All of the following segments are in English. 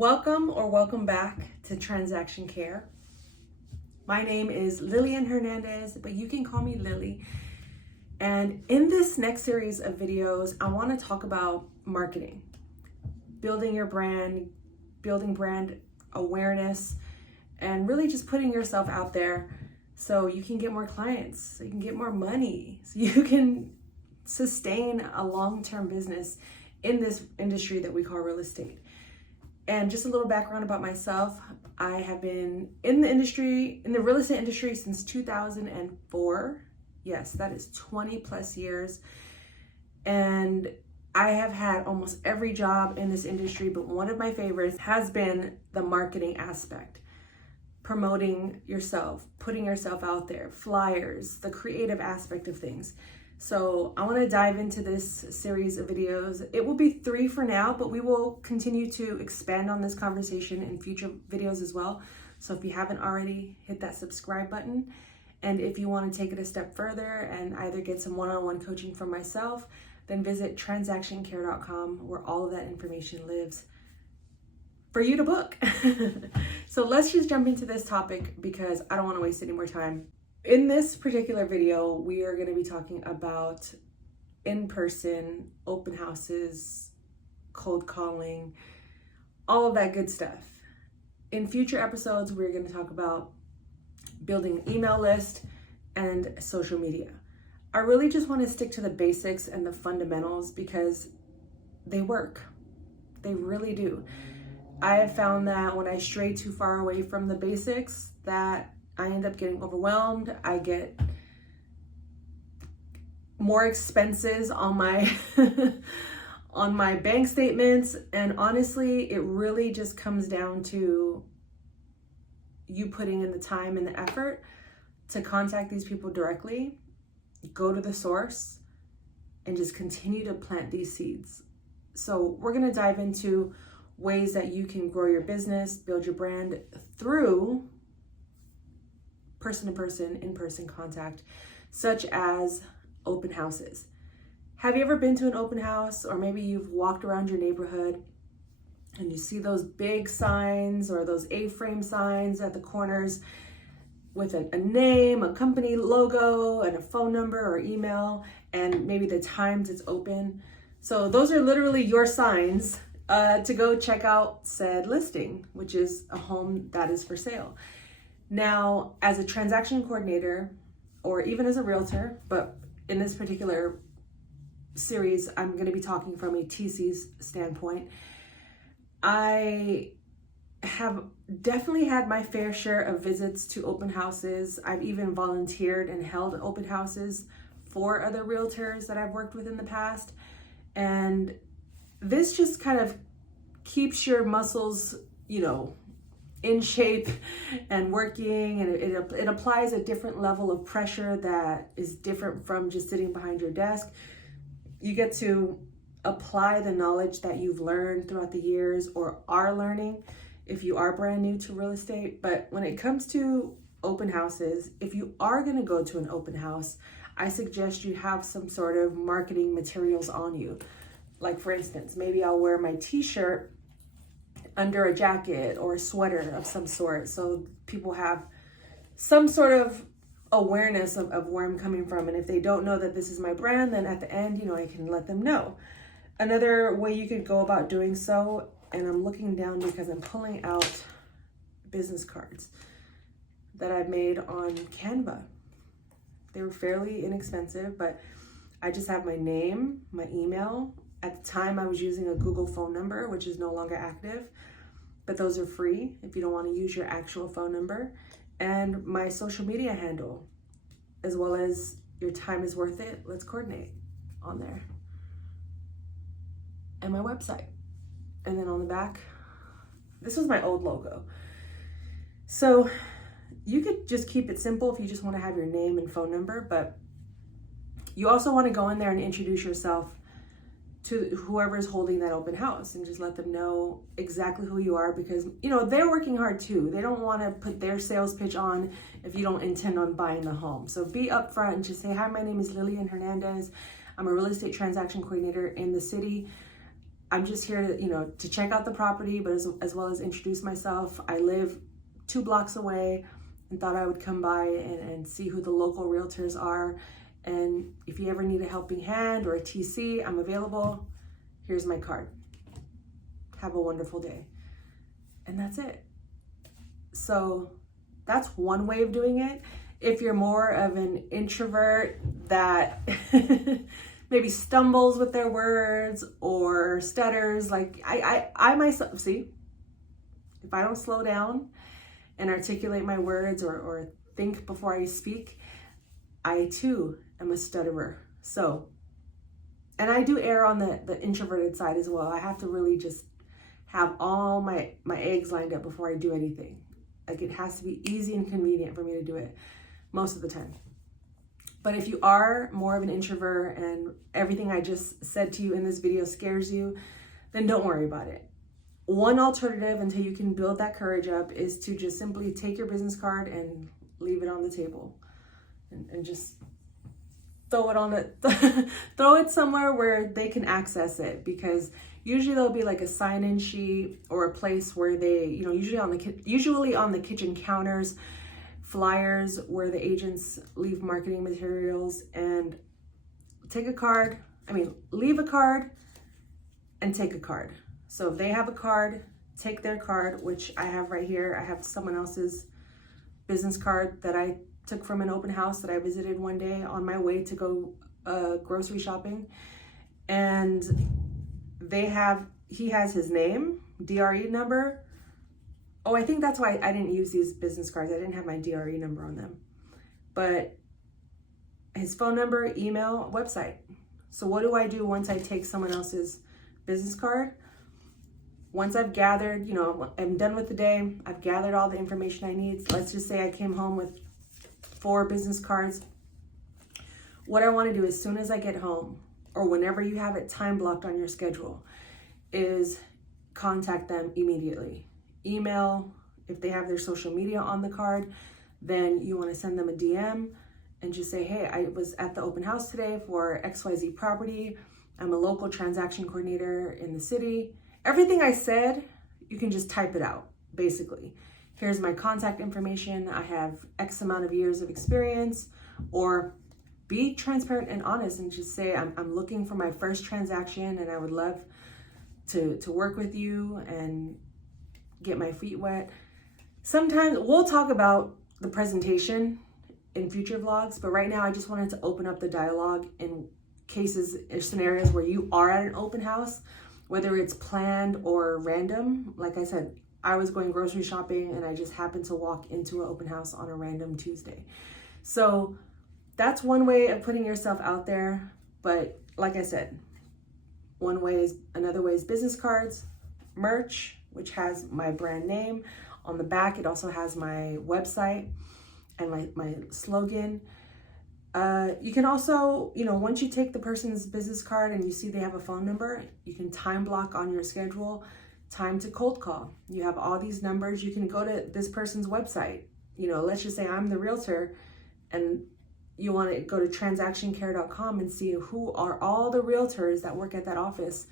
Welcome back to Transaction Care. My name is Lillian Hernandez, but you can call me Lily. And in this next series of videos, I want to talk about marketing, building your brand, building brand awareness, and really just putting yourself out there so you can get more clients, so you can get more money, so you can sustain a long-term business in this industry that we call real estate. And just a little background about myself. I have been in the real estate industry since 2004. Yes, that is 20 plus years. And I have had almost every job in this industry, but one of my favorites has been the marketing aspect. Promoting yourself, putting yourself out there, flyers, the creative aspect of things. So I want to dive into this series of videos. It will be 3 for now, but we will continue to expand on this conversation in future videos as well. So if you haven't already, hit that subscribe button. And if you want to take it a step further and either get some one-on-one coaching from myself, then visit transactioncare.com, where all of that information lives for you to book. So let's just jump into this topic because I don't want to waste any more time. In this particular video, we are going to be talking about in-person open houses, cold calling, all of that good stuff. In future episodes, we're going to talk about building an email list and social media. I really just want to stick to the basics and the fundamentals because they work. They really do. I have found that when I stray too far away from the basics, that I end up getting overwhelmed. I get more expenses on my on my bank statements, and honestly, it really just comes down to you putting in the time and the effort to contact these people directly, go to the source, and just continue to plant these seeds. So we're going to dive into ways that you can grow your business, build your brand through person-to-person, in-person contact, such as open houses. Have you ever been to an open house, or maybe you've walked around your neighborhood and you see those big signs or those A-frame signs at the corners with a name, a company logo, and a phone number or email, and maybe the times it's open? So those are literally your signs to go check out said listing, which is a home that is for sale. Now, as a transaction coordinator, or even as a realtor, but in this particular series, I'm going to be talking from a TC's standpoint. I have definitely had my fair share of visits to open houses. I've even volunteered and held open houses for other realtors that I've worked with in the past. And this just kind of keeps your muscles, in shape and working, and it applies a different level of pressure that is different from just sitting behind your desk. You get to apply the knowledge that you've learned throughout the years or are learning if you are brand new to real estate. But when it comes to open houses, if you are going to go to an open house, I suggest you have some sort of marketing materials on you. Like, for instance, maybe I'll wear my t-shirt under a jacket or a sweater of some sort, so people have some sort of awareness of where I'm coming from. And if they don't know that this is my brand, then at the end, I can let them know. Another way you could go about doing so, and I'm looking down because I'm pulling out business cards that I've made on Canva. They were fairly inexpensive, but I just have my name, my email. At the time, I was using a Google phone number, which is no longer active, but those are free if you don't want to use your actual phone number, and my social media handle, as well as your time is worth it, let's coordinate on there, and my website. And then on the back, this was my old logo. So you could just keep it simple if you just want to have your name and phone number, but you also want to go in there and introduce yourself to whoever's holding that open house and just let them know exactly who you are, because they're working hard too. They don't want to put their sales pitch on if you don't intend on buying the home. So be upfront and just say, hi, my name is Lillian Hernandez. I'm a real estate transaction coordinator in the city. I'm just here to, to check out the property, but as well as introduce myself. I live 2 blocks away and thought I would come by and see who the local realtors are. And if you ever need a helping hand or a TC, I'm available. Here's my card. Have a wonderful day. And that's it. So that's one way of doing it. If you're more of an introvert that maybe stumbles with their words or stutters, like I myself, see, if I don't slow down and articulate my words or think before I speak, I too am a stutterer. So, and I do err on the introverted side as well. I have to really just have all my eggs lined up before I do anything. Like, it has to be easy and convenient for me to do it most of the time. But if you are more of an introvert and everything I just said to you in this video scares you, then don't worry about it. One alternative until you can build that courage up is to just simply take your business card and leave it on the table and just throw it somewhere where they can access it, because usually there'll be like a sign-in sheet or a place where they, usually on the kitchen counters, flyers where the agents leave marketing materials, and leave a card and take a card. So if they have a card, take their card, which I have right here. I have someone else's business card that I took from an open house that I visited one day on my way to go grocery shopping. And he has his name, DRE number. Oh, I think that's why I didn't use these business cards. I didn't have my DRE number on them. But his phone number, email, website. So what do I do once I take someone else's business card? Once I've gathered, I'm done with the day, I've gathered all the information I need. Let's just say I came home with 4 business cards. What I want to do as soon as I get home, or whenever you have it time blocked on your schedule, is contact them immediately. Email, if they have their social media on the card, then you want to send them a DM and just say, hey, I was at the open house today for XYZ property. I'm a local transaction coordinator in the city. Everything I said, you can just type it out, basically. Here's my contact information. I have X amount of years of experience. Or be transparent and honest and just say, I'm looking for my first transaction and I would love to work with you and get my feet wet. Sometimes we'll talk about the presentation in future vlogs, but right now I just wanted to open up the dialogue in cases or scenarios where you are at an open house, whether it's planned or random. Like I said, I was going grocery shopping and I just happened to walk into an open house on a random Tuesday. So that's one way of putting yourself out there. But like I said, another way is business cards, merch, which has my brand name. On the back, it also has my website and my slogan. You can also, once you take the person's business card and you see they have a phone number, you can time block on your schedule, time to cold call. You have all these numbers. You can go to this person's website. Let's just say I'm the realtor and you want to go to transactioncare.com and see who are all the realtors that work at that office.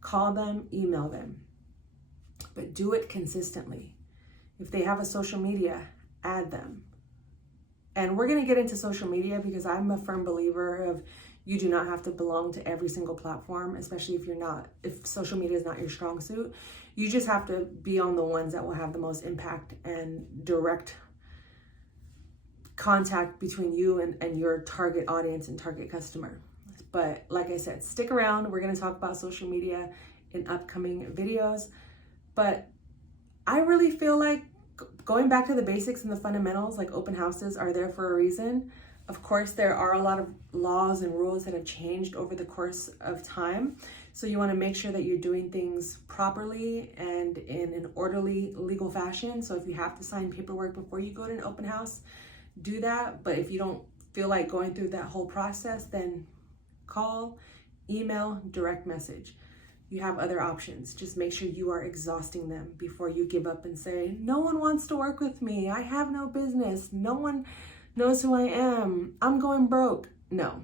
Call them, email them. But do it consistently. If they have a social media, add them. And we're going to get into social media because I'm a firm believer of you do not have to belong to every single platform, especially if social media is not your strong suit. You just have to be on the ones that will have the most impact and direct contact between you and your target audience and target customer. But like I said, stick around. We're going to talk about social media in upcoming videos. But I really feel like going back to the basics and the fundamentals, like open houses are there for a reason. Of course, there are a lot of laws and rules that have changed over the course of time. So you want to make sure that you're doing things properly and in an orderly, legal fashion. So if you have to sign paperwork before you go to an open house, do that. But if you don't feel like going through that whole process, then call, email, direct message. You have other options. Just make sure you are exhausting them before you give up and say, no one wants to work with me. I have no business. No one knows who I am. I'm going broke. No,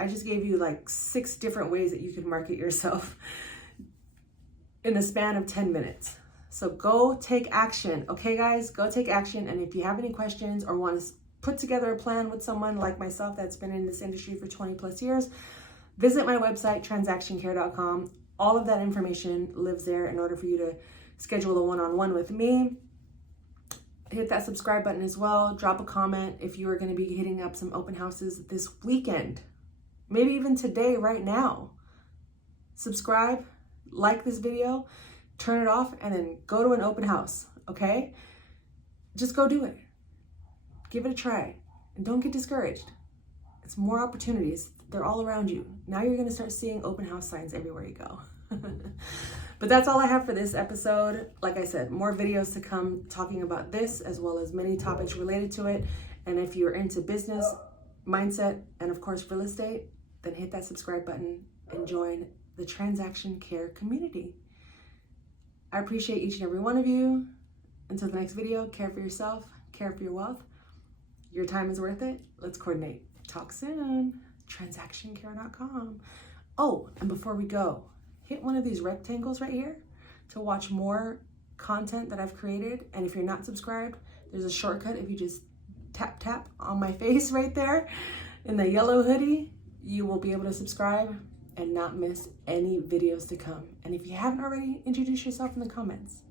I just gave you like 6 different ways that you can market yourself. in the span of 10 minutes. So go take action, okay guys? Go take action. And if you have any questions or want to put together a plan with someone like myself that's been in this industry for 20 plus years, visit my website, transactioncare.com. All of that information lives there in order for you to schedule a one-on-one with me. Hit that subscribe button as well. Drop a comment if you are going to be hitting up some open houses this weekend, maybe even today, right now. Subscribe, like this video, turn it off, and then go to an open house, okay? Just go do it. Give it a try, and don't get discouraged. It's more opportunities. They're all around you. Now you're going to start seeing open house signs everywhere you go. But that's all I have for this episode. Like I said, more videos to come talking about this as well as many topics related to it. And if you're into business, mindset, and of course real estate, then hit that subscribe button and join the Transaction Care community. I appreciate each and every one of you. Until the next video, care for yourself, care for your wealth. Your time is worth it. Let's coordinate. Talk soon. Transactioncare.com. Oh, and before we go, hit one of these rectangles right here to watch more content that I've created. And if you're not subscribed, there's a shortcut. If you just tap on my face right there in the yellow hoodie, you will be able to subscribe and not miss any videos to come. And if you haven't already, introduce yourself in the comments.